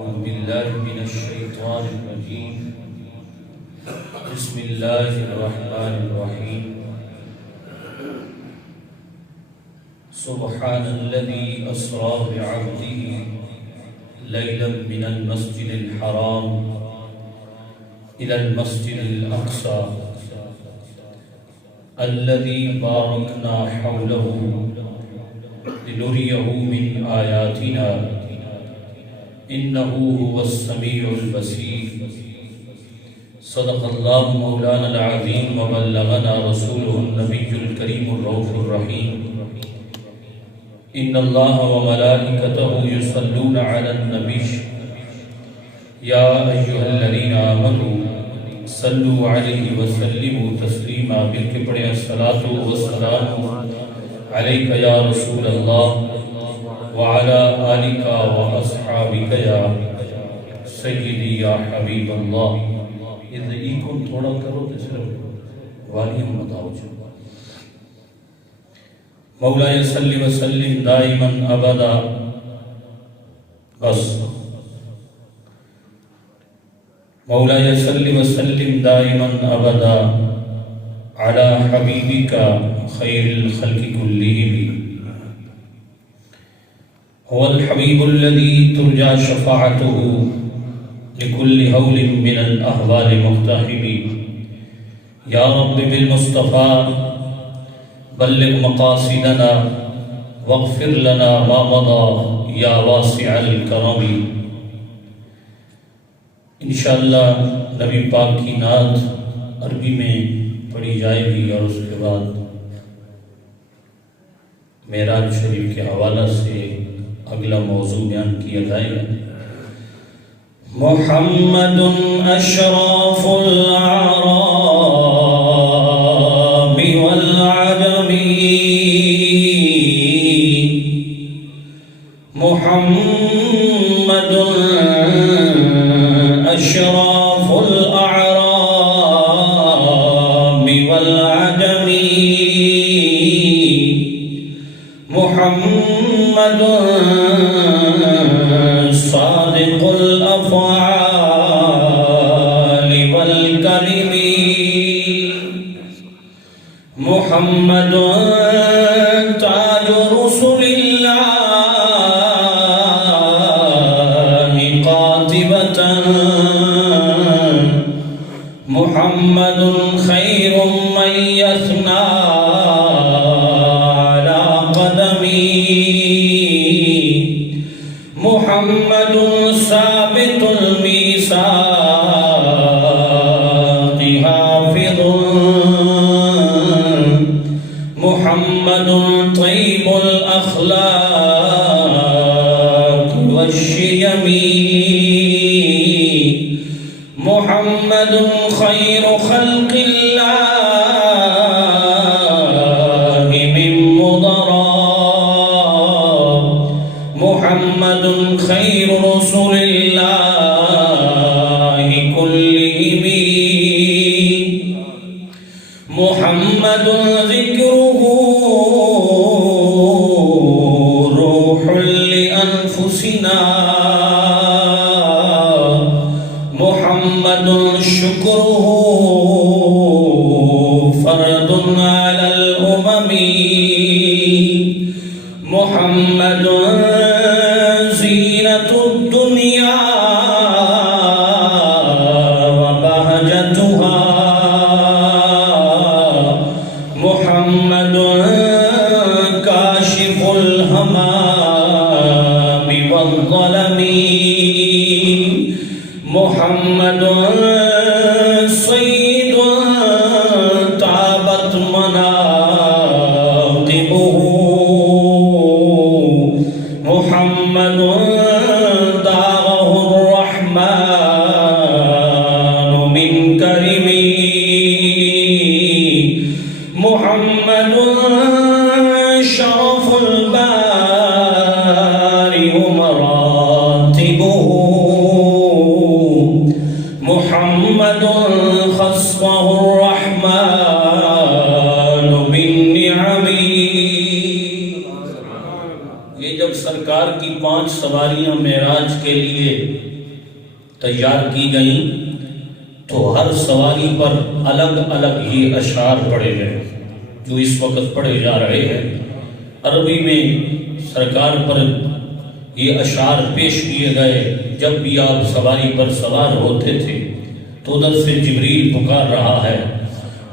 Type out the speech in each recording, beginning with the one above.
أعوذ بالله من الشيطان الرجيم بسم الله الرحمن الرحيم سبحان الذي أسرى بعبده ليلا من المسجد الحرام إلى المسجد الأقصى الذي باركنا حوله لنريه من آياتنا إنه هو السميع البصير صدق الله مولانا العظيم وبلغنا رسوله النبي الكريم الرؤوف الرحيم إن الله وملائكته يصلون على النبي يا أيها الذين آمنوا صلوا عليه وسلموا تسليما بالكبر الصلاة والسلام عليك يا رسول الله وعلى آلك وأصحابك يا سيدي يا حبيب الله ادعيكم تھوڑا کرو صرف والیوم بتاؤ مولاي صل وسلم دائما ابدا بس مولاي صل وسلم دائما ابدا على حبيبك خير الخلق كلهم هو الحبيب الذي ترجى شفاعته لكل هول من الأهوال مقتحم يا رب بالمصطفى بلغ مقاصدنا واغفر لنا ما مضى يا واسع الكرم انشاءاللہ نبی پاک کی نعت عربی میں پڑھی جائے گی اور اس کے بعد معراج شریف کے حوالہ سے اگلا موضوع بیان کیا جائے گا محمد اشرف الاعراب والعجم محمد اشرف الاعراب والعجم محمد صادق الافعال والكلم محمد تاج رسل الله قاطبة محمد خير من يثنى على قدمي محمد ثابت الميثاق حافظ محمد طيب الأخلاق والشيم محمد خير خلق الله من مضرا محمد خير رسول الله كلهم محمد ذكره روح لأنفسنا محمد شكره فرد على الأمم محمد زينة الدنيا وبهجتها محمد كاشف الهمام والظلم محمد سيد طابت مناقبه محمد دعاه الرحمن من كرم محمد شرف الباري ومراتبه محمد خصه الرحمن بالنعم یہ جب سرکار کی 5 سواریاں معراج کے لیے تیار کی گئیں تو ہر سواری پر الگ الگ ہی اشعار پڑھے گئے جو اس وقت پڑھے جا رہے ہیں۔ عربی میں سرکار پر یہ اشعار پیش کیے گئے۔ جب بھی آپ سواری پر سوار ہوتے تھے تو ادھر سے جبریل پکار رہا ہے،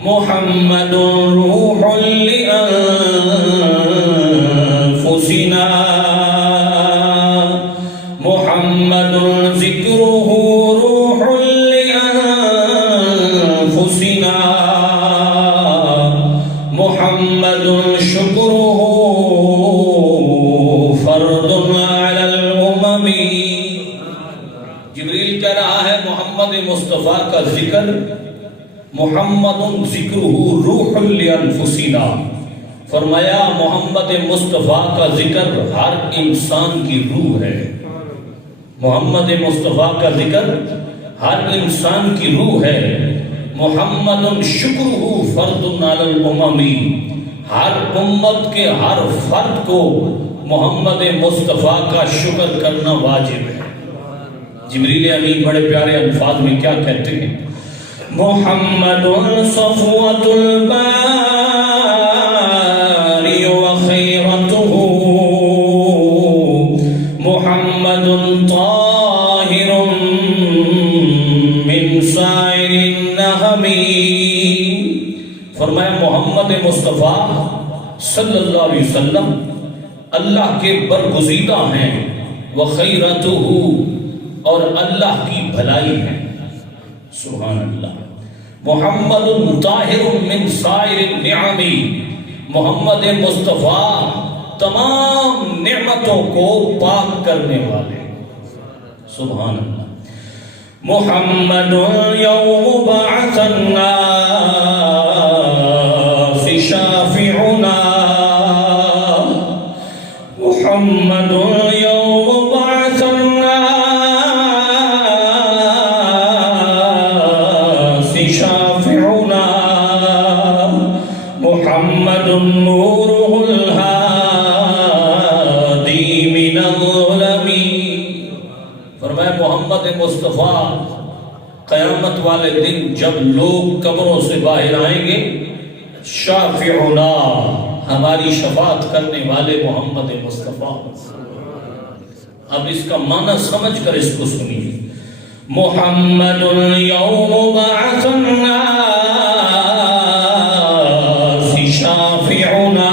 محمد روح لأنفسنا محمد ذکرہ روح لأنفسنا محمد شکرہ فرد علی الامم۔ جبریل کہہ رہا ہے محمد مصطفیٰ کا ذکر، محمد ذکرہ روح لانفسنا، فرمایا محمد مصطفیٰ کا ذکر ہر انسان کی روح ہے۔ محمد مصطفیٰ کا ذکر ہر انسان کی روح ہے۔ محمد شکرہ فرد علی الامم، ہر امت کے ہر فرد کو محمد مصطفیٰ کا شکر کرنا واجب ہے۔ جبریل امین بڑے پیارے الفاظ میں کیا کہتے ہیں، محمد صفوۃ الباری وخیرتہ محمد طاہر من سائر النہم۔ فرمایا محمد مصطفیٰ صلی اللہ علیہ وسلم اللہ کے برگزیدہ ہیں، وخیرتہ اور اللہ کی بھلائی ہے۔ سبحان اللہ۔ محمد طاہر من سائر النعم، محمد مصطفیٰ تمام نعمتوں کو پاک کرنے والے۔ سبحان اللہ۔ محمد یوم بعث الناس شافعنا محمد یوم بعث الناس شافعنا محمد نوره الهادی من الظلم۔ فرمایا محمد مصطفیٰ قیامت والے دن جب لوگ قبروں سے باہر آئیں گے، شافعنا ہماری شفاعت کرنے والے محمد مصطفیٰ۔ اب اس کا معنی سمجھ کر اس کو سنیے، محمد یوم بعث الناس شافعنا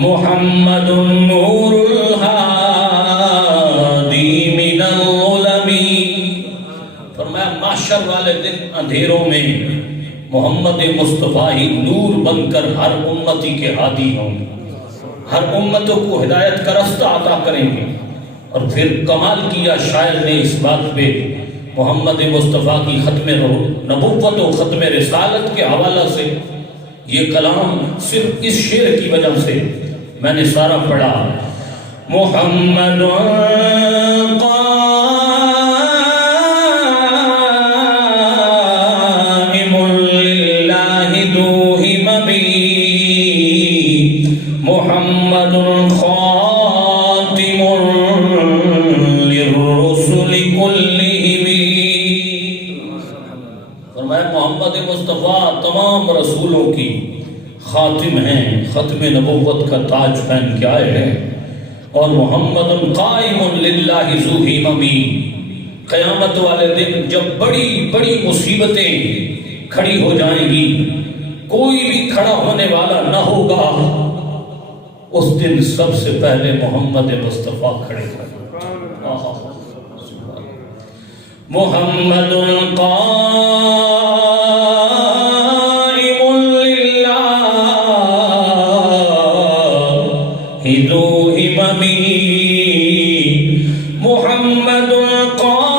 محمد نور الہادی من الظلم۔ فرمایا محشر والے دن اندھیروں میں محمد مصطفیٰ ہی نور بن کر ہر امتی کے ہادی ہوں گے، ہر امتوں کو ہدایت کا رستہ عطا کریں گے۔ اور پھر کمال کیا شاعر نے اس بات پہ، محمد مصطفیٰ کی ختم نبوت و ختم رسالت کے حوالہ سے یہ کلام صرف اس شعر کی وجہ سے میں نے سارا پڑھا، محمد قائم للہ ذو ہمم محمد خاتم للرسل کلہم۔ فرمایا محمد مصطفیٰ تمام رسولوں کی خاتم ہیں، ختم نبوت کا تاج پہن کے آئے ہیں۔ اور محمد قائم للہ ذو ہمم، قیامت والے دن جب بڑی بڑی مصیبتیں کھڑی ہو جائیں گی، کوئی بھی کھڑا ہونے والا نہ ہوگا، اس دن سب سے پہلے محمد مصطفیٰ کھڑے ہوں۔ محمد قائم للہ ذو ہمم محمد قائم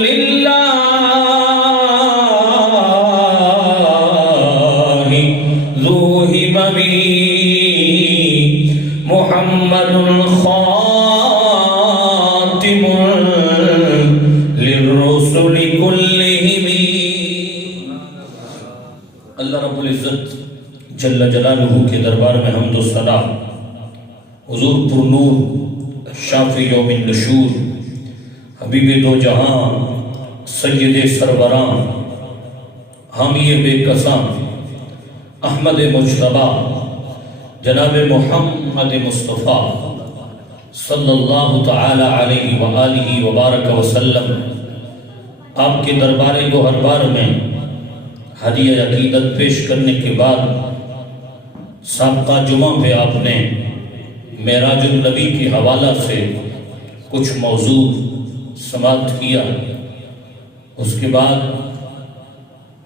للہ ذو ہمم محمد خاتم للرسل کلہم۔ اللہ رب العزت جل جلالہ کے دربار میں حمد و ثنا حضور پر نور شافی یوم النشور حبیب دو جہاں سید سربراں حامی بے کساں احمد مجتبیٰ جناب محمد مصطفیٰ صلی اللہ تعالی علیہ وآلہ وبارک وسلم آپ کے دربار گوہر بار میں ہدیہ عقیدت پیش کرنے کے بعد سابقہ جمعہ پہ آپ نے معراج النبی کے حوالہ سے کچھ موضوع سماعت کیا. اس کے بعد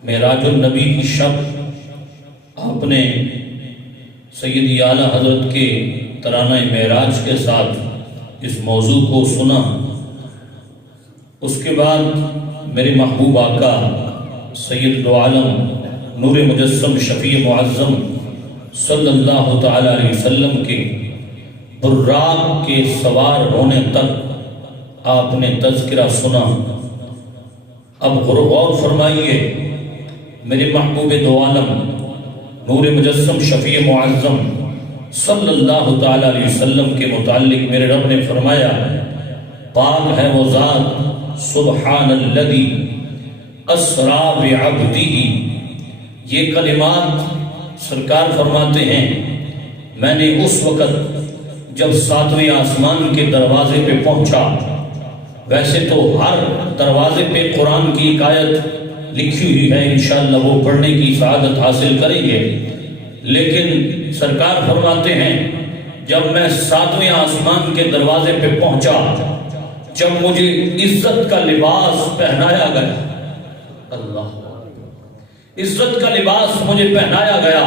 معراج النبی کی شب آپ نے سیدی اعلیٰ حضرت کے ترانہ معراج کے ساتھ اس موضوع کو سنا. اس کے بعد میرے محبوب آقا سید دو عالم نور مجسم شفیع معظم صلی اللہ تعالی علیہ وسلم کے براق کے سوار ہونے تک آپ نے تذکرہ سنا. اب غور فرمائیے میرے محبوب دو عالم نور مجسم شفیع معظم صلی اللہ تعالی علیہ وسلم کے متعلق میرے رب نے فرمایا پاک ہے وہ ذات سبحان الذی اسرا بعبدہ. یہ کلمات سرکار فرماتے ہیں میں نے اس وقت جب 7ویں آسمان کے دروازے پہ پہنچا. ویسے تو ہر دروازے پہ قرآن کی ایک آیت لکھی ہوئی ہے، انشاءاللہ وہ پڑھنے کی سعادت حاصل کریں گے، لیکن سرکار فرماتے ہیں جب میں 7ویں آسمان کے دروازے پہ پہنچا، جب مجھے عزت کا لباس پہنایا گیا، اللہ عزت کا لباس مجھے پہنایا گیا،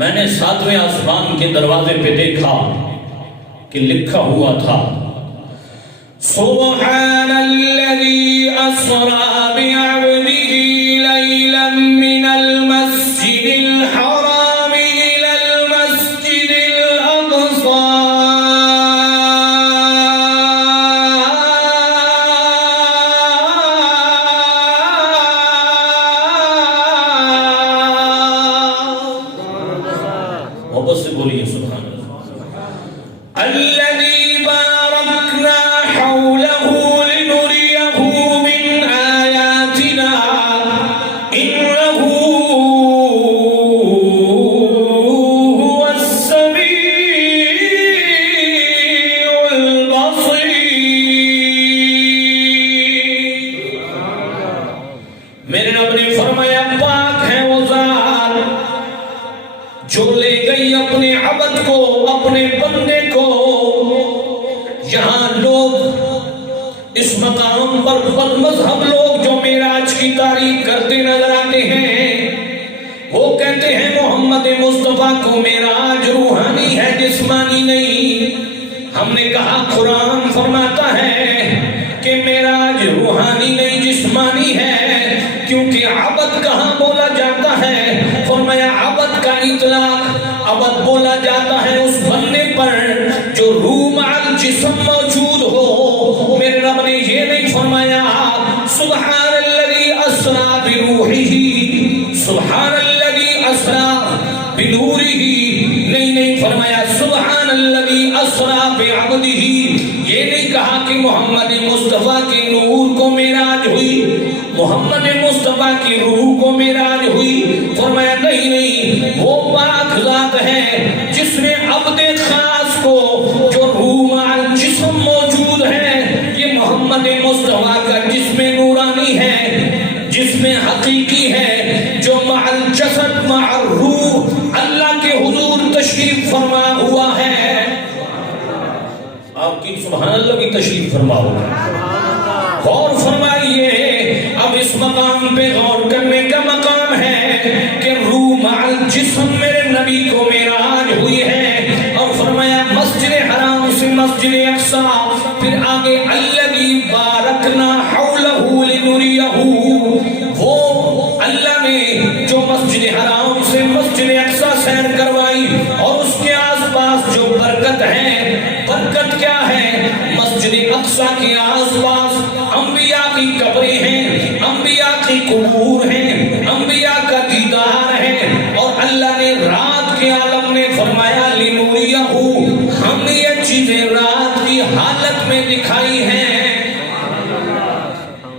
میں نے 7ویں آسمان کے دروازے پہ دیکھا کہ لکھا ہوا تھا سبحان الذی اسرا بعبده لیلا من المسجد الحرام الى المسجد الاقصى واپس سے بولیے سبحان اللہ الذی بارکنا حوله لنریه من آیاتنا انه هو السمیع البصیر. میرے رب نے فرمایا پاک ہے وہ ذات جو لے گئی اپنے عبد کو، اپنے بندے کو. یہاں لوگ اس مقام پر بد مذہب لوگ جو معراج کی تعریف کرتے نظر آتے ہیں، وہ کہتے ہیں محمد مصطفیٰ کو معراج روحانی ہے، جسمانی نہیں. ہم نے کہا قرآن فرماتا ہے کہ معراج روحانی نہیں جسمانی ہے، کیونکہ عبد کہاں بولا جاتا ہے؟ فرمایا عبد کا اطلاق عبد بولا جاتا ہے اس بندے پر جو روح مع الجسم موجود ہو. میرے رب نے یہ نہیں فرمایا سبحان الذی اسرا بروحہ، سبحان الذی اسرا بنورہ، نہیں فرمایا سبحان الذی اسرا بعبدہ. یہ نہیں کہا کہ محمد مصطفیٰ کے نور کو معراج ہوئی، محمد مصطفیٰ کی روح کو معراج ہوئی. فرمایا نہیں وہ پاک ذات ہے جس نے عبد خاص کو جو روح مع الجسم موجود ہے، یہ محمد مصطفیٰ کا جسم نورانی ہے، جسم حقیقی ہے، جو مع الجسد مع الروح اللہ کے حضور تشریف فرما ہوا ہے. آپ کی سبحان اللہ کی تشریف فرما ہوا ہے. غور فرمائیے اب اس مقام پہ غور کرنے کا مقام ہے کہ روح مع الجسم میرے نبی کو معراج ہوئی ہے. اور فرمایا مسجد حرام سے مسجد اقصی، پھر آگے الذی بارکنا حولہ لنریہ، وہ اللہ نے جو مسجد حرام سے مسجد اقصی سیر کروائی اور اس کے آس پاس جو برکت ہے. برکت کیا ہے؟ مسجد اقصی کے آس پاس انبیاء کی قبریں ہیں، انبیاء کی قبور ہیں، انبیاء کا دیدار ہے. اور اللہ نے رات کے عالم نے فرمایا لنوریہ میں دکھائی ہیں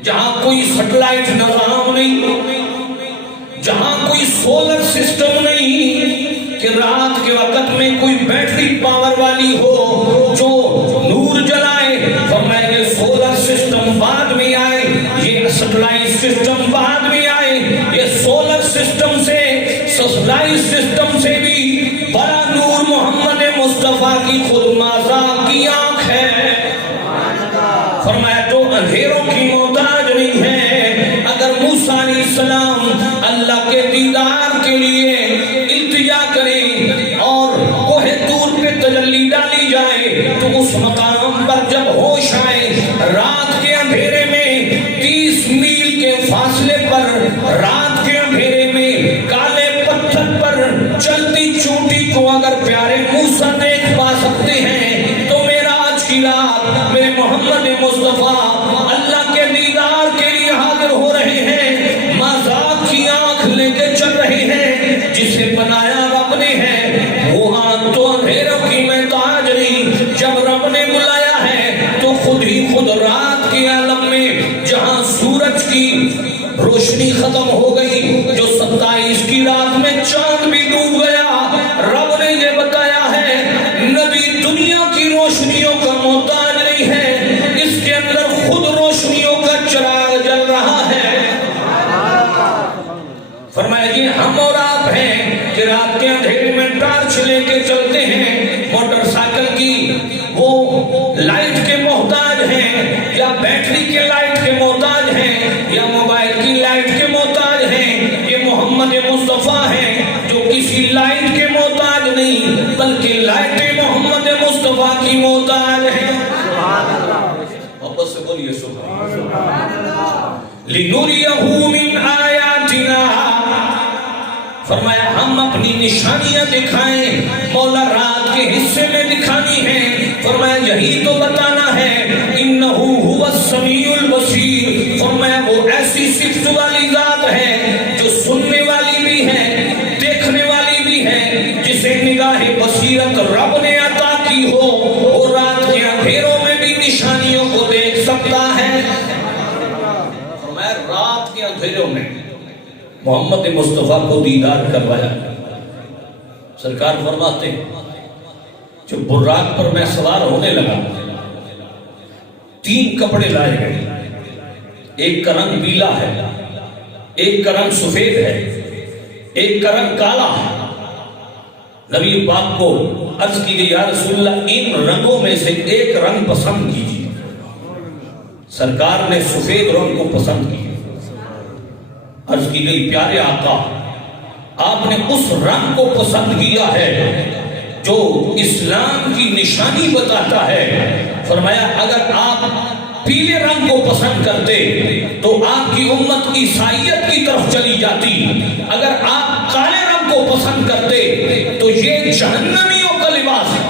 جہاں کوئی سیٹلائٹ نظام نہیں، جہاں کوئی سولر سسٹم نہیں کہ رات کے وقت میں کوئی بیٹری پاور والی ہو جو نور جلائے، فرمایا یہ سولر سسٹم بعد میں آئے، یہ سیٹلائٹ سسٹم بعد میں آئے، یہ سولر سسٹم سے سیٹلائٹ سسٹم سے بھی بڑا نور محمد مصطفیٰ کی خود مازا کی آنکھ ہے۔ فرمایا تو اندھیروں کی محتاج نہیں ہے۔ اگر موسیٰ علیہ السلام اللہ کے دیدار کے لیے التجا کریں اور کوہ طور پہ تجلی ڈالی جائے تو اس مقام پر جب ہوش آئے، رات کے اندھیرے میں 30 میل کے فاصلے پر، رات کے اندھیرے میں کالے پتھر پر چلتی چونٹی کو اگر پیارے موسیٰ دیکھ پا سکتے ہیں تو میرا آج کی رات میرے محمد مصطفیٰ اللہ کے دیدار کے لیے حاضر ہو رہے ہیں، مذاق کی آنکھ لے کے چل رہے ہیں۔ جسے بنایا رب نے ہے وہ آنکھ تو اندھیروں کی محتاج نہیں، جب رب نے بلایا ہے تو خود ہی خود رات کے عالم میں جہاں سورج کی روشنی ختم ہو گئی، جو 27 کی رات میں چاند بھی ڈوب گیا، رب نے یہ بتایا ہے نبی دنیا کی روشنیوں کا محتاج نہیں ہے، اس کے اندر خود روشنیوں کا چراغ جل رہا ہے۔ فرمایا یہ ہم اور آپ ہیں کہ رات کے اندھیرے میں ٹارچ لے کے چلتے ہیں، موٹر سائیکل کی وہ لائٹ کے محتاج ہیں، یا بیٹری کے لائٹ کے محتاج ہیں، یا موبائل کی لائٹ کے محتاج ہیں۔ یہ محمد مصطفیٰ ہیں جو کسی لائٹ کے محتاج نہیں بلکہ لائٹ محمد مصطفیٰ کی محتاج ہیں۔ واپس سے بولیے سبحان اللہ۔ لِنُرِيَهُ مِنْ آیَاتِنَا، فرمایا ہم اپنی نشانیاں دکھائیں، مولا رات کے حصے میں دکھانی ہے، فرمایا یہی تو بتانا ہے۔ انہو هو السمیع البصیر، فرمایا وہ ایسی صفت والی ذات ہے جو سننے والی بھی ہے، دیکھنے والی بھی ہے، جسے نگاہ بصیرت رب نے عطا کی ہو وہ رات کے اندھیروں میں بھی نشانیوں کو دیکھ سکتا ہے۔ فرمایا رات کے اندھیروں میں محمد مصطفیٰ کو دیدار کروایا۔ سرکار فرماتے جو براق پر میں سوار ہونے لگا 3 کپڑے لائے گئے، ایک کا رنگ پیلا ہے، ایک کا رنگ سفید ہے، ایک کا رنگ کالا ہے۔ نبی پاک کو عرض کی گئی یا رسول اللہ ان رنگوں میں سے ایک رنگ پسند کیجیے۔ سرکار نے سفید رنگ کو پسند کیا۔ عرض کی گئی پیارے آقا آپ نے اس رنگ کو پسند کیا ہے جو اسلام کی نشانی بتاتا ہے۔ فرمایا اگر آپ پیلے رنگ کو پسند کرتے تو آپ کی امت عیسائیت کی طرف چلی جاتی، اگر آپ کالے رنگ کو پسند کرتے تو یہ جہنمیوں کا لباس ہے۔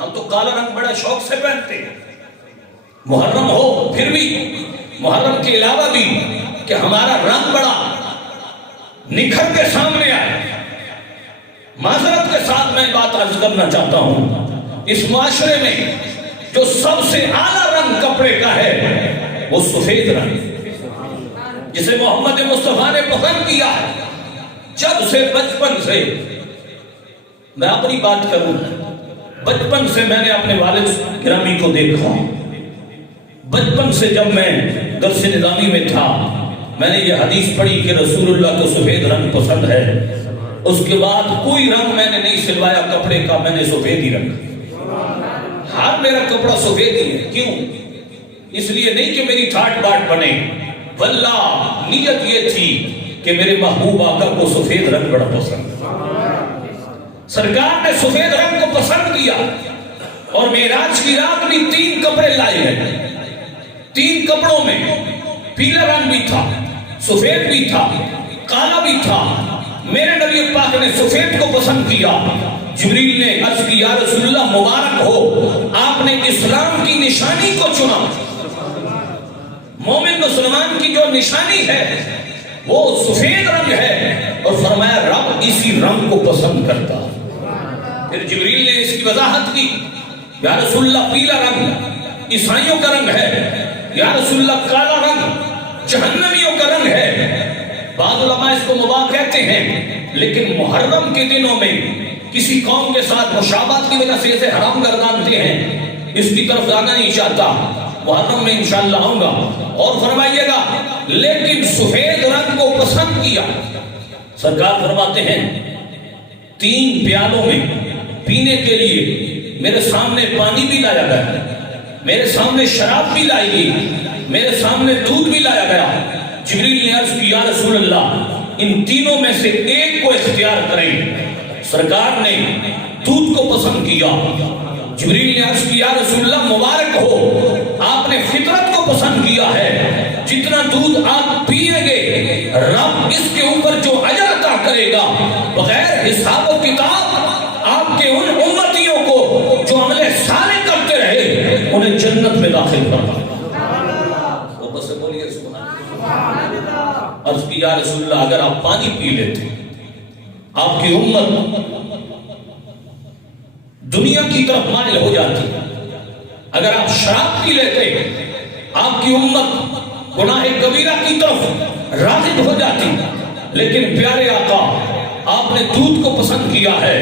ہم تو کالا رنگ بڑا شوق سے پہنتے ہیں، محرم ہو پھر بھی، محرم کے علاوہ بھی کہ ہمارا رنگ بڑا نکھر کے سامنے آئے۔ معذرت کے ساتھ میں بات عرض کرنا چاہتا ہوں، اس معاشرے میں جو سب سے اعلیٰ رنگ کپڑے کا ہے وہ سفید رنگ، جسے محمد مصطفیٰ نے پسند کیا ہے۔ جب سے بچپن سے میں اپنی بات کروں، بچپن سے میں نے اپنے والد گرامی کو دیکھا، بچپن سے جب میں درس نظامی میں تھا میں نے یہ حدیث پڑھی کہ رسول اللہ کو سفید رنگ پسند ہے، اس کے بعد کوئی رنگ میں نے نہیں سلوایا کپڑے کا، میں نے سفید ہی رکھا، ہر میرا کپڑا سفید ہی ہے۔ کیوں؟ اس لیے نہیں کہ میری ٹھاٹ باٹ بنے، واللہ نیت یہ تھی کہ میرے محبوب آقا کو سفید رنگ بڑا پسند، سرکار نے سفید رنگ کو پسند کیا، اور معراج کی رات بھی 3 کپڑے لائے گئے۔ 3 کپڑوں میں پیلا رنگ بھی تھا، سفید بھی تھا، کالا بھی تھا۔ میرے نبی پاک نے سفید کو پسند کیا۔ جبریل نے عرض کی یا رسول اللہ مبارک ہو آپ نے اسلام کی نشانی کو چنا، مومن مسلمان کی جو نشانی ہے وہ سفید رنگ ہے، اور فرمایا رب اسی رنگ کو پسند کرتا۔ پھر جبریل نے اس کی وضاحت کی یا رسول اللہ پیلا رنگ عیسائیوں کا رنگ ہے، یا رسول اللہ کالا رنگ جہنمیوں کا رنگ ہے۔ بعض علماء اس کو مباح کہتے ہیں، لیکن محرم کے دنوں میں کسی قوم کے ساتھ مشابہت کی وجہ سے اسے حرام گردانتے ہیں، اس کی طرف جانا نہیں چاہتا۔ محرم میں انشاءاللہ آؤں گا۔ اور فرمائیے گا لیکن سفید رنگ کو پسند کیا۔ سرکار فرماتے ہیں 3 پیالوں میں پینے کے لیے میرے سامنے پانی بھی لایا گیا، میرے سامنے شراب بھی لائی گئی، میرے سامنے دودھ بھی لایا گیا۔ جبریل نے عرض کی یا رسول اللہ ان تینوں میں سے ایک کو اختیار کریں۔ سرکار نے دودھ کو پسند کیا۔ جبریل نے عرض کی یا رسول اللہ مبارک ہو، آپ نے فطرت کو پسند کیا ہے، جتنا دودھ آپ پیئیں گے رب اس کے اوپر جو اجر عطا کرے گا بغیر حساب و کتاب آپ کے ان امتیوں کو جو عمل صالح کرتے رہے انہیں جنت میں داخل کرنا۔ اوپر سے بولیے سبحان اللہ۔ عرض کی یا رسول اللہ اگر آپ پانی پی لیتے آپ کی امت دنیا کی طرف مائل ہو جاتی، اگر آپ شراب پی لیتے آپ کی امت گناہ کبیرہ کی طرف راغب ہو جاتی، لیکن پیارے آقا آپ نے دودھ کو پسند کیا ہے،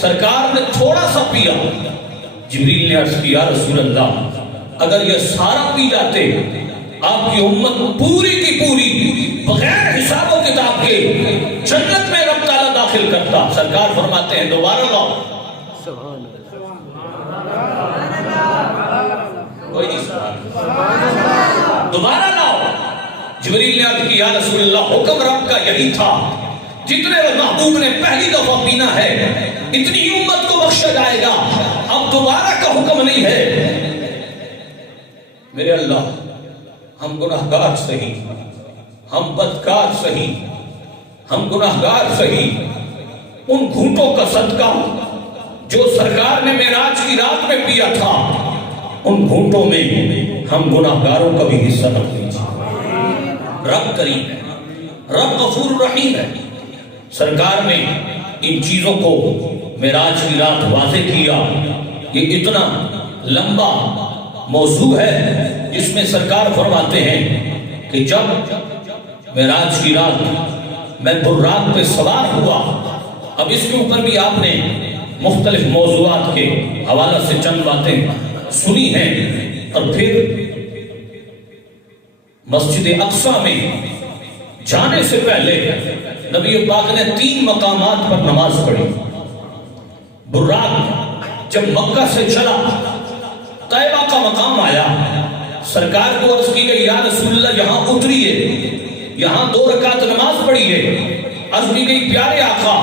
سرکار نے تھوڑا سا پیا۔ جبریل نے عرض کیا رسول اللہ اگر یہ سارا پی جاتے آپ کی امت پوری کی پوری بغیر حساب و کتاب کے جنت میں رب تعالیٰ داخل کرتا۔ سرکار فرماتے ہیں دوبارہ لاؤ، کوئی نہیں سبحان، دوبارہ لاؤ۔ جبریل نے عرض کی یا رسول اللہ حکم رب کا یہی تھا، جتنے محبوب نے پہلی دفعہ پینا ہے اتنی امت کو بخشا جائے گا، اب دوبارہ کا حکم نہیں ہے۔ میرے اللہ ہم گناہگار سہی، ہم بدکار سہی، ہم گناہگار سہی، ان گھونٹوں کا صدقہ جو سرکار نے معراج کی رات میں پیا تھا ان گھونٹوں میں ہم گناہگاروں کا بھی حصہ رکھ دیجیے۔ رب کریم ہے، رب غفور رحیم ہے۔ سرکار نے ان چیزوں کو معراج کی رات واضح کیا۔ یہ اتنا لمبا موضوع ہے جس میں سرکار فرماتے ہیں کہ جب معراج کی رات میں براق پہ سوار ہوا، اب اس کے اوپر بھی آپ نے مختلف موضوعات کے حوالہ سے چند باتیں سنی ہیں، اور پھر مسجد اقصیٰ میں جانے سے پہلے نبی پاک نے 3 مقامات پر نماز پڑھی۔ براق جب مکہ سے چلا طیبہ کا مقام آیا، سرکار کو عرض کی گئی یا رسول اللہ یہاں اتریے، یہاں 2 رکعت نماز پڑھیے۔ عرض کی گئی پیارے آقا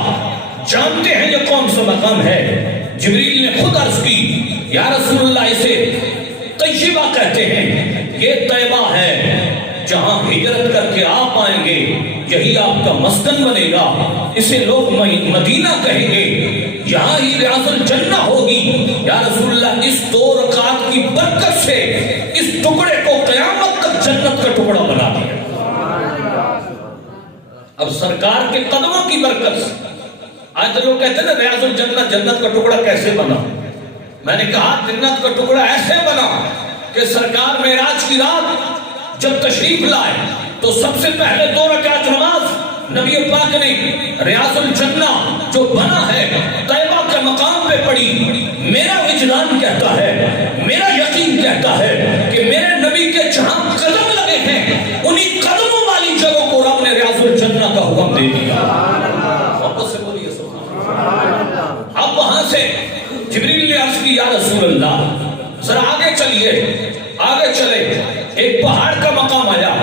جانتے ہیں یہ کون سا مقام ہے؟ جبریل نے خود عرض کی یا رسول اللہ اسے طیبہ کہتے ہیں، یہ طیبہ ہے جہاں ہجرت کر کے آپ آئیں گے، یہی آپ کا مسکن بنے گا، اسے لوگ مدینہ کہیں گے، یہاں ہی ریاض الجنہ ہوگی۔ یا رسول اللہ اس 2 رکعات کی برکت سے اس ٹکڑے کو قیامت تک جنت کا ٹکڑا بنا دیا۔ اب سرکار کے قدموں کی برکت سے آج لوگ کہتے ہیں نا ریاض الجنہ جنت کا ٹکڑا کیسے بنا؟ میں نے کہا جنت کا ٹکڑا ایسے بنا کہ سرکار معراج کی رات جب تشریف لائے تو سب سے پہلے 2 رکعت نماز نبی پاک نے ریاض الجنہ جو بنا ہے طیبہ کے مقام پہ پڑھی۔ میرا وجدان کہتا ہے، میرا یقین کہتا ہے کہ میرے نبی کے جہاں قدم لگے ہیں انہی قدموں والی جگہوں کو رب نے ریاض الجنہ کا حکم دے دیا۔ اب وہاں سے جبریل نے عرض کی یا رسول اللہ ذرا آگے چلیے، آگے چلے، ایک پہاڑ کا مقام آیا،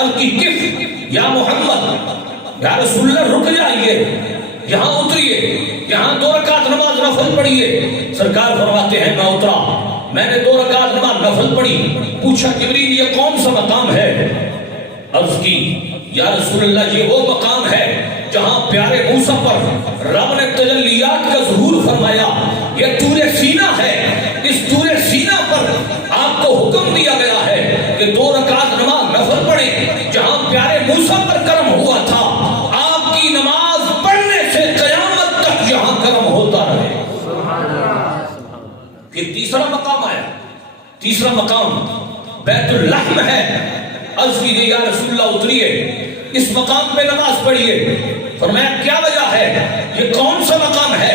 عرض کی کف یا محمد، یا رسول اللہ رک جائیے، یہاں اتریے، یہاں 2 رکعت نماز نفل پڑھیے۔ سرکار فرماتے ہیں میں اترا، میں نے 2 رکعت نماز نفل پڑھی۔ پوچھا جبریل یہ کون سا مقام ہے؟ عرض کی یا رسول اللہ یہ وہ مقام ہے جہاں پیارے موسیٰ پر رب نے تجلیات کا ظہور فرمایا۔ یہ طور سینہ ہے، اس طور سینہ پر آپ کو حکم دیا گیا ہے کہ 2 رکعت نماز نفل پڑھیں۔ جہاں پیارے موسیٰ پر کرم ہوا تھا آپ کی نماز پڑھنے سے قیامت تک یہاں کرم ہوتا رہے۔ پھر تیسرا مقام آیا. تیسرا مقام بیت اللحم ہے. عرض کی گئی یا رسول اللہ اتریے اس مقام پہ نماز پڑھیے. فرمایا کیا وجہ ہے, یہ کون سا مقام ہے؟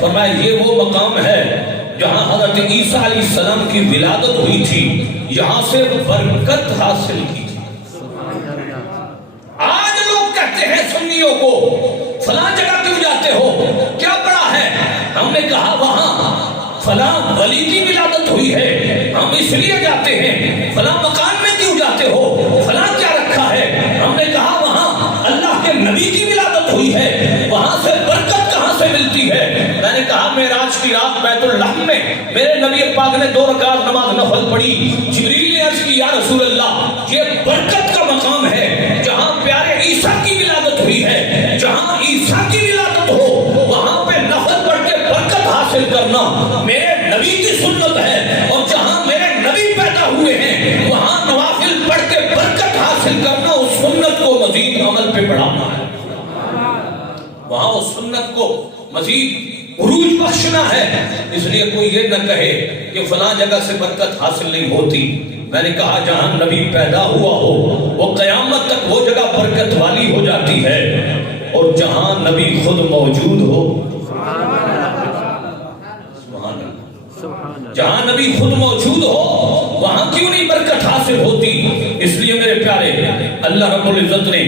فرمایا یہ وہ مقام ہے جہاں حضرت عیسیٰ علیہ السلام کی ولادت ہوئی تھی, یہاں سے برکت حاصل کی تھی. آج لوگ کہتے ہیں سنیوں کو فلاں جگہ کیوں جاتے ہو, کیا پڑا ہے؟ ہم نے کہا وہاں فلاں ولی کی ولادت ہوئی ہے, ہم اس لیے جاتے ہیں. فلاں مکان میں کیوں جاتے ہو, فلاں کیا رکھا ہے؟ ہم نے کہا وہاں اللہ کے نبی کی ولادت ہوئی ہے, وہاں سے برکت کہاں سے ملتی ہے؟ میں نے کہا معراج کی رات بیت اللحم میں میرے نبی پاک نے 2 رکعت نماز نفل پڑھی. جبریل نے عرض کی یا رسول اللہ یہ برکت کا مقام ہے جہاں پیارے عیسیٰ کی ولادت ہوئی ہے. جہاں عیسیٰ کی ولادت ہو وہاں پہ نفل پڑھ کے برکت حاصل کرنا میرے نبی کی سنت ہے, اور جہاں میرے نبی پیدا ہوئے ہیں وہاں نوافل پڑھ کے برکت حاصل کرنا اس سنت کو مزید عمل پہ بڑھانا ہے. وہاں اس سنت کو مزید عروج بخشنا ہے. اس لیے کوئی یہ نہ کہے کہ فلاں جگہ سے برکت حاصل نہیں ہوتی. میں نے کہا جہاں نبی پیدا ہوا ہو وہ قیامت تک وہ جگہ برکت والی ہو جاتی ہے, اور جہاں نبی خود موجود ہو, جہاں نبی خود موجود ہو وہاں کیوں نہیں برکت حاصل ہوتی؟ اس لیے میرے پیارے اللہ رب العزت نے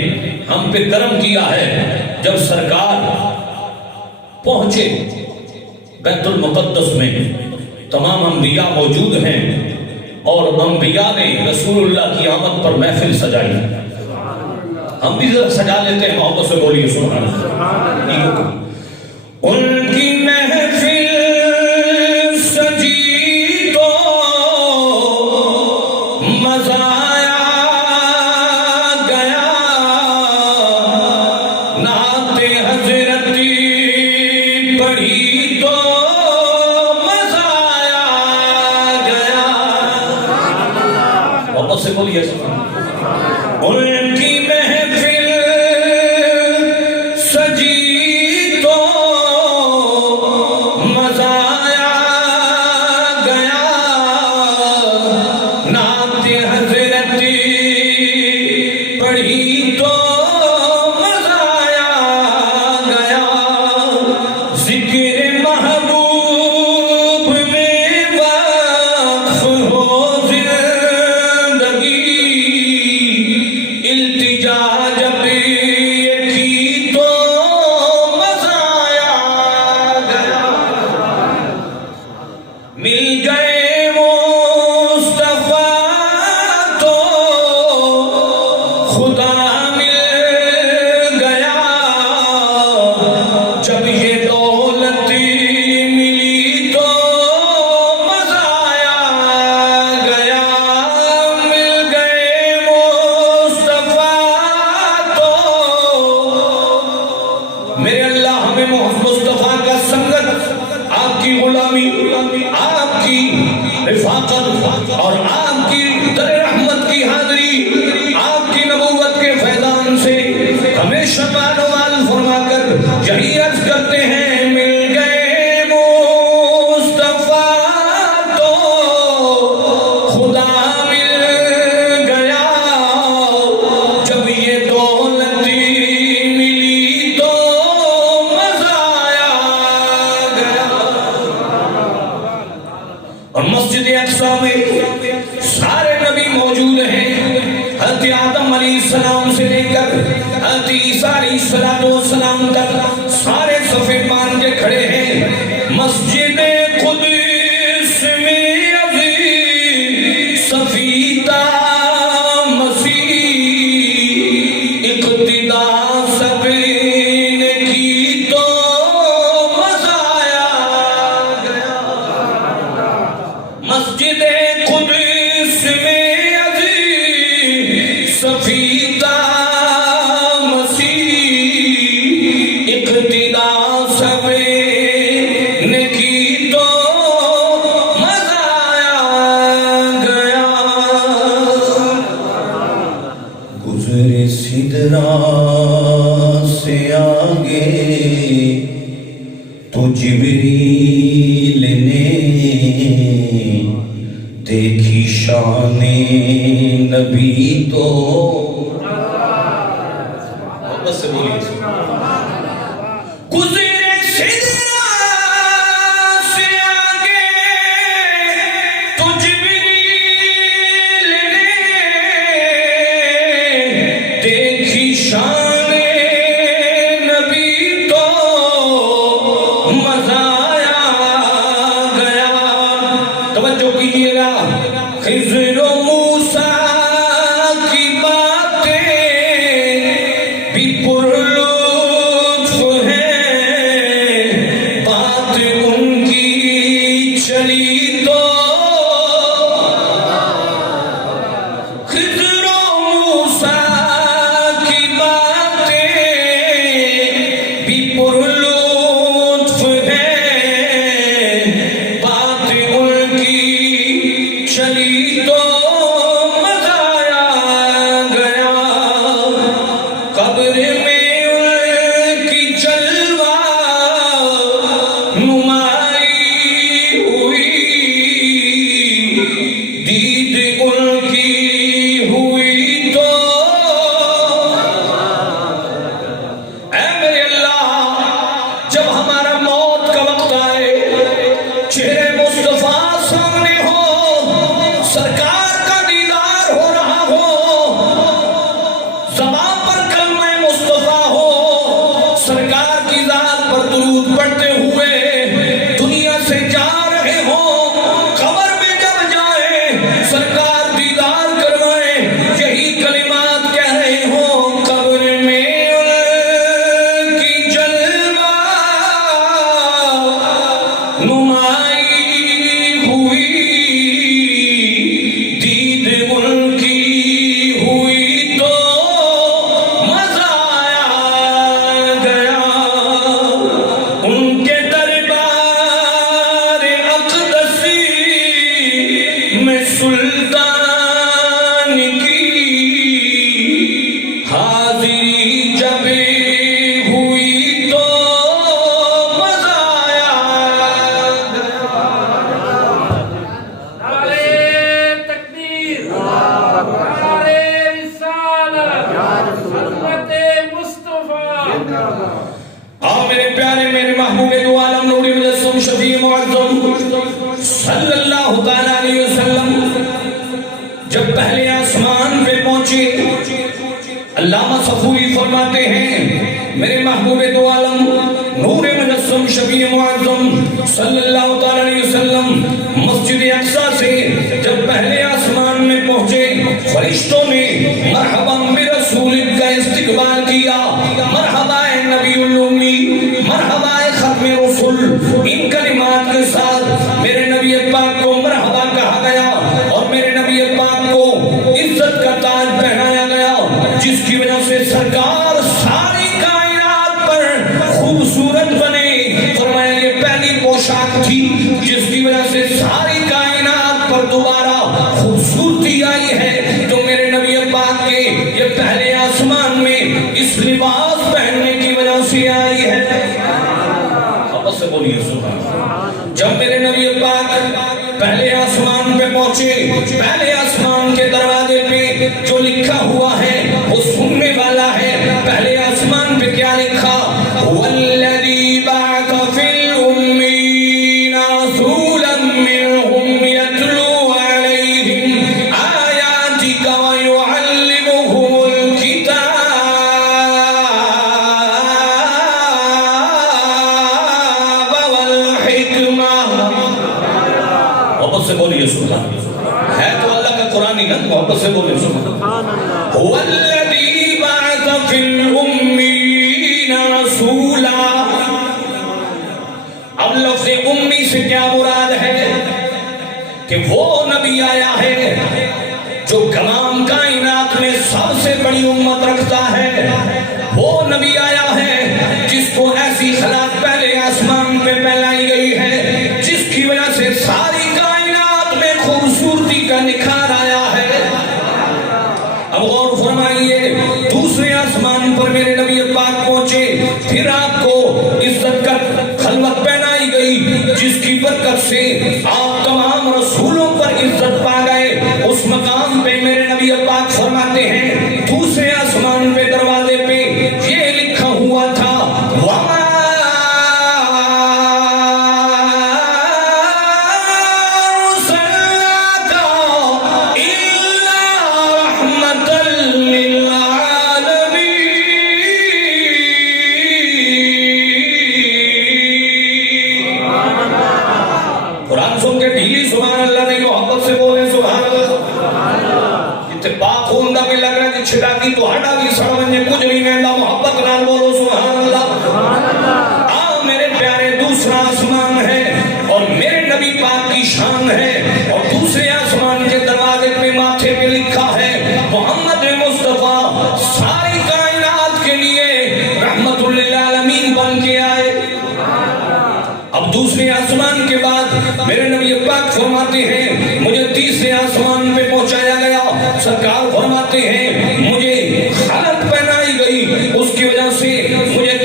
ہم پہ کرم کیا ہے. جب سرکار پہنچے بیت المقدس میں تمام انبیاء موجود ہیں, اور انبیاء نے رسول اللہ کی آمد پر محفل سجائی. ہم بھی ذرا سجا لیتے ہیں, محبت سے بولیے سبحان اللہ. ان کی محفل سجی تو مزہ آیا گیا, نعت حضرت پڑھی تو مزہ آیا گیا. محبت سے بولیے سبحان اللہ. ان کی محفل سجی تو مزہ آیا گیا, نعت حضرت پڑھی تو مزہ آیا گیا. ذکر محبوب میں وقف ہو زندگی, التجا جب یہ کی تو مزہ آیا گیا. مل گئے مصطفیٰ تو خدا مل گیا, جب یہ دولت ملی تو مزہ آیا گیا. مل گئے مصطفیٰ تو میرے اللہ ہمیں مصطفیٰ کا سنگت, آپ کی غلامی, آپ کی رفاقت اور آپ کی در رحمت کی حاضری, آپ کی نبوت کے فیضان سے ہمیشہ مال فرما کر یہی عرض کرتے ہیں مل گئے مصطفیٰ تو خدا مل گیا, جب یہ دولت ملی تو مزہ آیا گیا. اور مسجد اقصی میں سارے نبی موجود ہیں. حضرت آدم علیہ السلام سے لے کر حضرت عیسیٰ علیہ السلام تک سارے صفے مان کے کھڑے ہیں. مسجد قدس میں عظیم صفیتا مسیح اقتدا سب نے کی تو مزہ آیا گیا. مسجد قدس میں عظیم صفیتا دیکھی شان نبی تو محبت سے بولیے گزرے سدرا سے آگے تو جبریل نے دیکھی شان نبی تو مزہ آیا گیا. توجہ کیجیے گا. خضر و موسیٰ کی باتیں بھی پرلطف ہیں، بات ان کی چلی تو خضر و موسیٰ کی باتیں بھی پرلطف ہیں، بات ان کی چلی تو مزہ آیا گیا. قبر میں ان کی جلوہ نمائی ہوئی، دید ان کی ہوئی تو اے میرے اللہ، جب ہمارا موت کا وقت آئے، چہرے مصطفیٰ سامنے ہو، سرکار کا دیدار ہو رہا ہو، زبان پر کلمہ مصطفیٰ ہو، سرکار کی ذات پر درود پڑھتے ہوئے دنیا سے جا رہے ہو، قبر میں جب جائیں سرکار دیدار کروائیں، یہی کلمات کہہ رہے ہو. قبر میں ان کی جلوہ نمائی ہوئی، دید ان کی ہوئی تو مزہ آیا گیا. ان کے دربار اقدسی میں سلطان کی حاضری جب ہوئی تو مزہ آیا. نعرے تکبیر، نعرے رسالت، حضرت مصطفیٰ. آؤ میرے پیارے، میرے محبوب دو عالم، نور مجسم، شفیع معظم صلی اللہ تعالیٰ علیہ وسلم جب پہلے آسمان پہ پہنچے، علامہ صفوری فرماتے ہیں میرے محبوب دو عالم، نور مجسم، شفیع معظم صلی اللہ تعالیٰ علیہ وسلم مسجد اقصیٰ سے جب پہلے آسمان میں پہنچے، فرشتوں نے مرحبا برسول کا استقبال کیا. مرحبا اے نبی الامی، مرحبا اے ختم رسول. ان کلمات کے ساتھ میرے نبی پاک کو مرحبا کہا گیا اور میرے نبی پاک کو عزت کا تاج پہنایا گیا، جس کی وجہ سے سرکار ساری کائنات پر خوبصورت بنے. فرمایا یہ پہلی پوشاک تھی جس کی وجہ سے ساری کائنات پر دوبارہ خوبصورتی آئی ہے. تو میرے نبی پاک کے یہ پہلے آسمان میں اس لباس پہننے کی وجہ سے آئی ہے. واپس سے بولیے سبحان اللہ. جب میرے نبی پاک پہلے آسمان پہ پہنچے، پہلے آسمان کے دروازے پہ جو لکھا ہوا ہے وہ سننے والا ہے. پہلے آسمان پہ کیا لکھا؟ والذی بعث فی الأمین رسولا منہم یتلو علیہم آیاتک ویعلمہم الکتاب والحکمہ. محبت سے بولیے سبحان اللہ. ہے تو اللہ کا قرآن ہی نا، محبت سے بولیے سبحان اللہ. والذی بعث فی الأمین رسولا. اب لفظ امی سے کیا مراد ہے؟ کہ وہ نبی آیا ہے جو تمام کائنات میں سب سے بڑی امت رکھتا ہے. وہ نبی آیا ہے جس کو ایسی خلق پہلے آسمان پہ پھیلائی گئی ہے جس کی وجہ سے ساری کائنات میں خوبصورتی کا نکھار آیا ہے. اب غور فرمائیے، دوسرے آسمان پر میرے نبی پاک پہنچے، پھر آپ کو عزت کا خلوت پہنائی گئی جس کی برکت سے آپ تمام رسولوں پر عزت دلی سبحان اللہ نہیں محبت سے بولے سبحان اللہ جتے پاک ہوندہ میں لگ رہا کہ چھٹا کی تو ہٹا بھی سڑونے کچھ نہیں مہندہ محبت نال بولو سبحان اللہ میرے پیارے دوسرا آسمان ہے اور میرے نبی پاک کی شان ہے اور دوسرے آسمان کے دروازے پہ ماتھے پہ لکھا ہے محمد مصطفیٰ ساری کائنات کے لیے رحمت للعالمین بن کے آئے اب دوسرے آسمان کے بعد میرے نبی پاک فرماتے ہیں مجھے تیسرے آسمان پہ پہنچایا گیا سرکار فرماتے ہیں مجھے خلق پہنائی گئی اس کی وجہ سے مجھے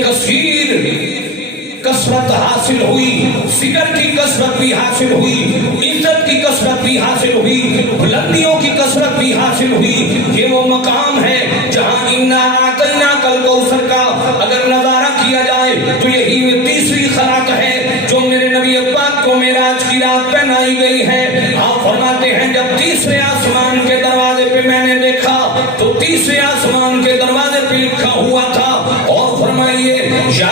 کثرت حاصل ہوئی ذکر کی کثرت بھی حاصل ہوئی عزت کی کثرت بھی حاصل ہوئی بلندیوں کی کثرت بھی حاصل ہوئی یہ وہ مقام ہے جہاں اِنَّا أَعْطَيْنَاكَ الْكَوْثَرَ کا اگر نظارہ کیا جائے تو یہی تیسری خراط ہے جو میرے نبی پاک کو معراج کی رات پہنائی گئی ہے آپ فرماتے ہیں جب تیسرے آسمان کے دروازے پہ میں نے دیکھا تو تیسرے آسمان کے دروازے پہ لکھا ہوا تھا اور فرمائیے یا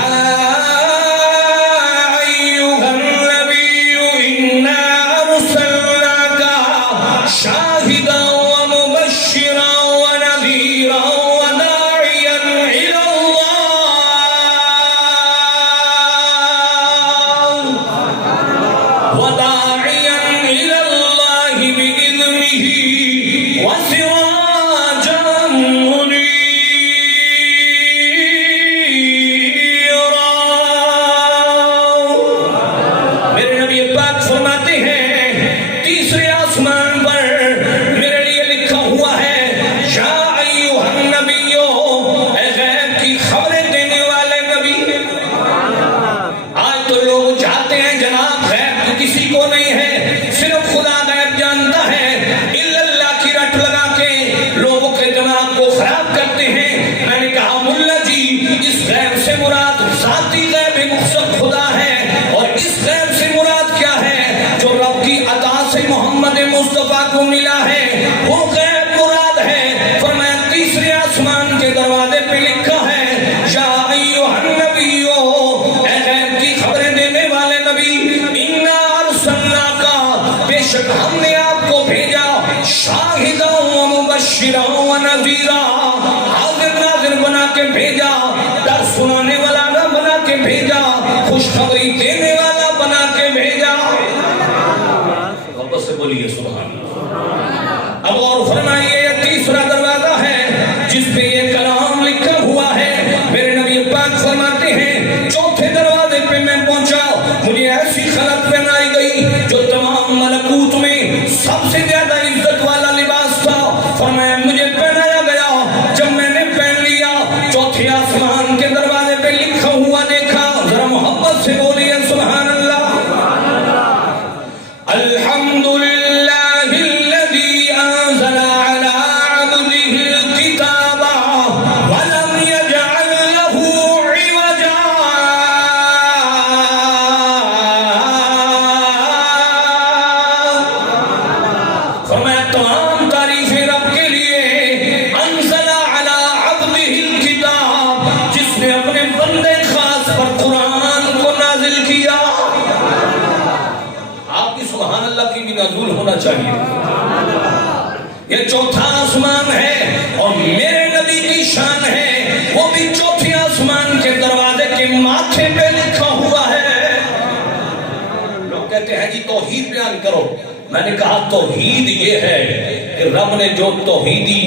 سنانے والا نہ بنا کے بھیجا خوشخبری دینے والا بنا کے بھیجا واپس سے بولیے سبحان اللہ اب اور فرمائیے یہ تیسرا دروازہ ہے جس پہ یہ کلام لکھا ہوا ہے میرے نبی پاک فرماتے ہیں چوتھے دروازے پہ میں پہنچا مجھے ایسی خلق پہنائی گئی جو تمام ملکوت میں سب سے زیادہ عزت والا لباس تھا فرمایا مجھے پہنایا گیا جب میں نے پہن لیا چوتھے آسمان کے دروازے پہ لکھا ہوا دیکھا ذرا محبت سے بولیے سبحان اللہ الحمدللہ الذی انزل علی عبدہ الکتاب ولم یجعل له عوجا فرمایا تمام تعریفیں رب کے لیے انزل علی عبدہ الکتاب جس نے اپنے بندے خاص پر قرآن کو نازل کیا آپ کی سبحان اللہ کی بھی نزول ہونا چاہیے یہ چوتھا آسمان ہے اور میرے نبی کی شان ہے وہ بھی چوتھے آسمان کے دروازے کے ماتھے پہ لکھا ہوا ہے لوگ کہتے ہیں جی توحید بیان کرو میں نے کہا توحید یہ ہے کہ رب نے جو توحیدی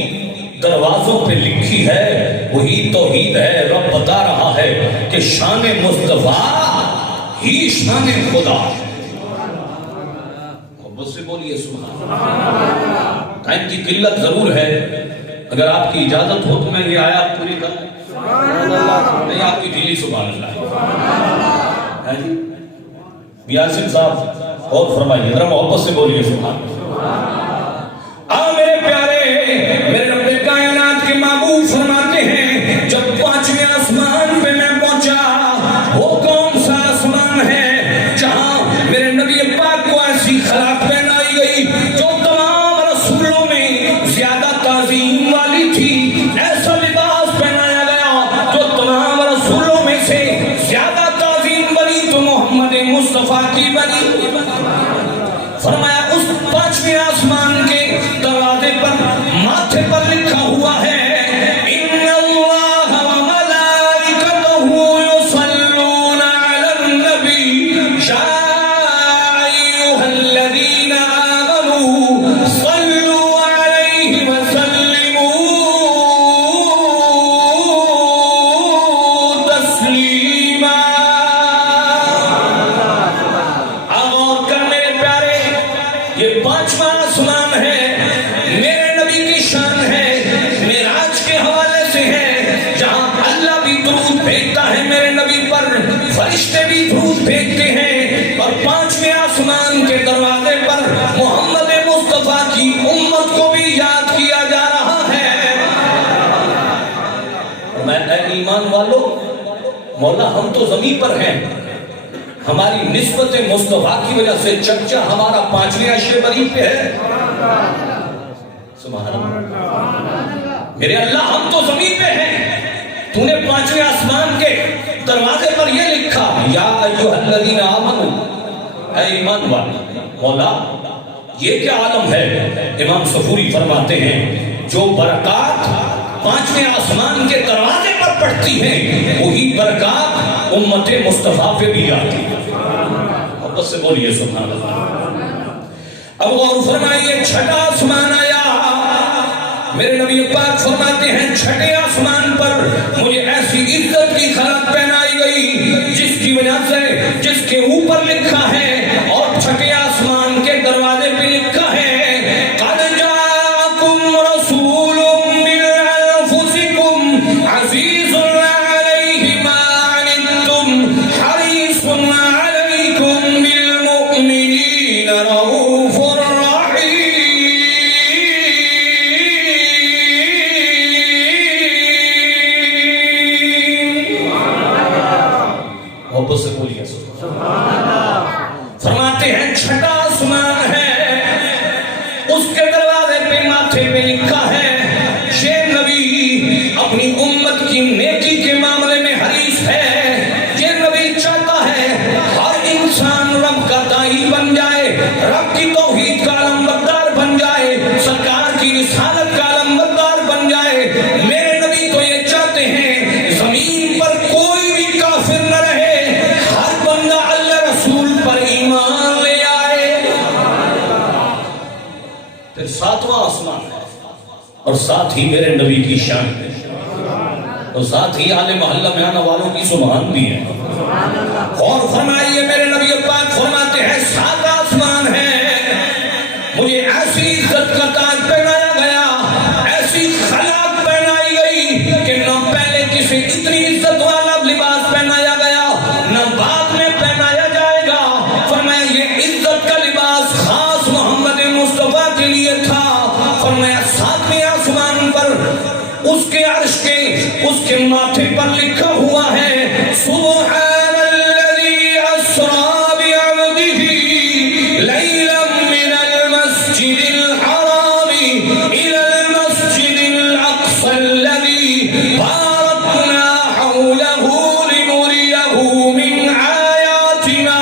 دروازوں پہ لکھی ہے وہی توحید ہے رب بتا رہا ہے کہ شان مصطفیٰ ہی شان خدا ہے محبت سے بولیے سبحان اللہ ٹائم کی قلت ضرور ہے اگر آپ کی اجازت ہو تو میں یہ آیات پوری کر نہیں آپ کی دلی سبحان اللہ ہے جی بیاسم صاحب اور فرمائیے ذرا محبت سے بولیے سبحان اللہ میرے پیارے میرے رب کائنات کے معبود فرماتے ہیں جب پانچویں آسمان پہ میں پہنچا وہ کون سا آسمان ہے جہاں میرے نبی پاک کو ایسی خلق پہنائی گئی جو تمام رسولوں میں زیادہ تعظیم والی تھی ایسا لباس پہنایا گیا جو تمام رسولوں میں سے زیادہ تعظیم بنی تو محمد مصطفیٰ کی بنی فرمایا پانچویں آسمان کے دروازے پر ماتھے پر لکھا ہوا ہے ان اللہ وملائکتہ یصلون علی النبی یا ایھا الذین آمنوا صلوا علیہ وسلموا تسلیما۔ یہ پانچواں آسمان ہے، میرے نبی کی شان ہے، معراج کے حوالے سے ہے، جہاں اللہ بھی درود بھیجتا ہے میرے نبی پر، فرشتے بھی درود بھیجتے ہیں، اور پانچویں آسمان کے دروازے پر محمد مصطفیٰ کی امت کو بھی یاد کیا جا رہا ہے۔ میں اے ایمان والو، مولا ہم تو زمین پر ہیں، ہماری نسبت مصطفیٰ کی وجہ سے چرچا ہمارا پانچویں عشر بری پہ ہے۔ سبحان اللہ، میرے اللہ ہم تو زمین پہ ہیں، تو نے پانچویں آسمان کے دروازے پر یہ لکھا یا ایھا الذین آمنوا، اے ایمان والو۔ مولا یہ کیا عالم ہے؟ امام صفوری فرماتے ہیں جو برکات پانچویں آسمان کے دروازے پر پڑتی ہیں وہی برکات امت مصطفیٰ پہ بھی آتی ہے۔ محبت سے بولیے سبحان اللہ۔ اب غور فرمائیے، چھٹا آسمان آیا، میرے نبی پاک فرماتے ہیں چھٹے آسمان پر مجھے ایسی عزت کی خلق پہنائی گئی جس کی وجہ سے جس کے اوپر لکھا ہے اور چھٹے آسمان کے دروازے پہ لکھا ہے قد جاءکم رسول من انفسکم عزیز علیہ ما عنتم حریص علیکم بالمؤمنین رؤوف محبت سے بولیے فرماتے ہیں چھٹا آسمان ہے، اس کے دروازے پہ ماتھے پہ لکھا ہے یہ نبی اپنی امت کی نیکی کے معاملے میں حریص ہے، یہ نبی چاہتا ہے ہر انسان رب کا داعی بن جائے، رب کی توحید کا علمبردار بن جائے، سرکار کی رسالت کا علمبردار بن جائے۔ میرے نبی تو یہ چاہتے ہیں زمین پر کوئی بھی کافر نہ رہے، ساتواں آسمان ہے اور ساتھ ہی میرے نبی کی شان ہے اور ساتھ ہی آل محلہ میں آنے والوں کی سبحان بھی ہے۔ اور فرمائیے میرے نبی پاک فرماتے ہیں سات آسمان ہے، مجھے ایسی عزت کا تاج پہنایا گیا، ایسی خلاق پہنائی گئی کہ نہ پہلے کسی اتنی عزت والا لباس پہنایا گیا نہ بعد میں پہنایا جائے گا۔ فرمایا یہ عزت کا لباس خاص محمد مصطفیٰ کے لیے تھا۔ فرمایا ساتویں آسمان پر اس کے عرش کے اس کے ماتھے پر لکھا ہوا ہے سبحان الذی اسریٰ بعبدہ لیلا من المسجد الحرام الی المسجد الاقصی الذی بارکنا حولہ لنریہ من آیاتنا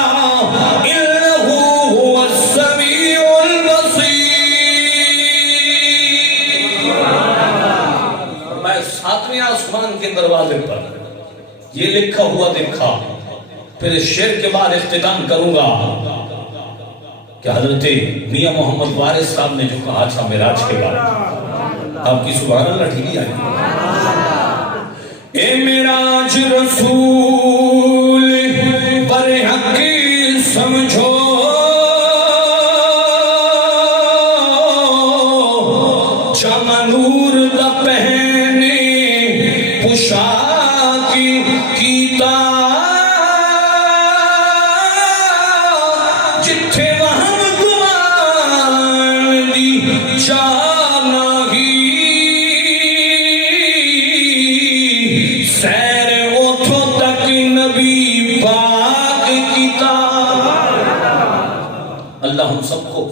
انہ هو السمیع ساتویں آسمان کے دروازے پر یہ لکھا ہوا دیکھا، پھر اس شعر کے بعد اختتام کروں گا کہ حضرت میاں محمد وارث صاحب نے جو کہا تھا معراج کے بعد، آپ کی سبحان اللہ ٹھیک ہی آئی۔ اے معراج رسول پر حق سمجھو چمہ نور دا پہنے پوشاک کیتا جتھے وہم گمان دی جانا ہی سیر اوتھوں تک نبی پاک کیتا۔ اللہ ہم سب کو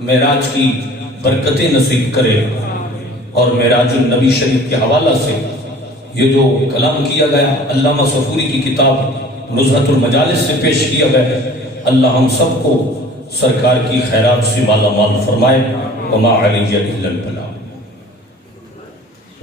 معراج کی برکتیں نصیب کرے اور معراج النبی شریف کے حوالہ سے یہ جو کلام کیا گیا علامہ صفوری کی کتاب نزہۃ المجالس سے پیش کیا گیا، اللہ ہم سب کو سرکار کی خیرات سے مالا مال فرمائے وما علی الا البلاغ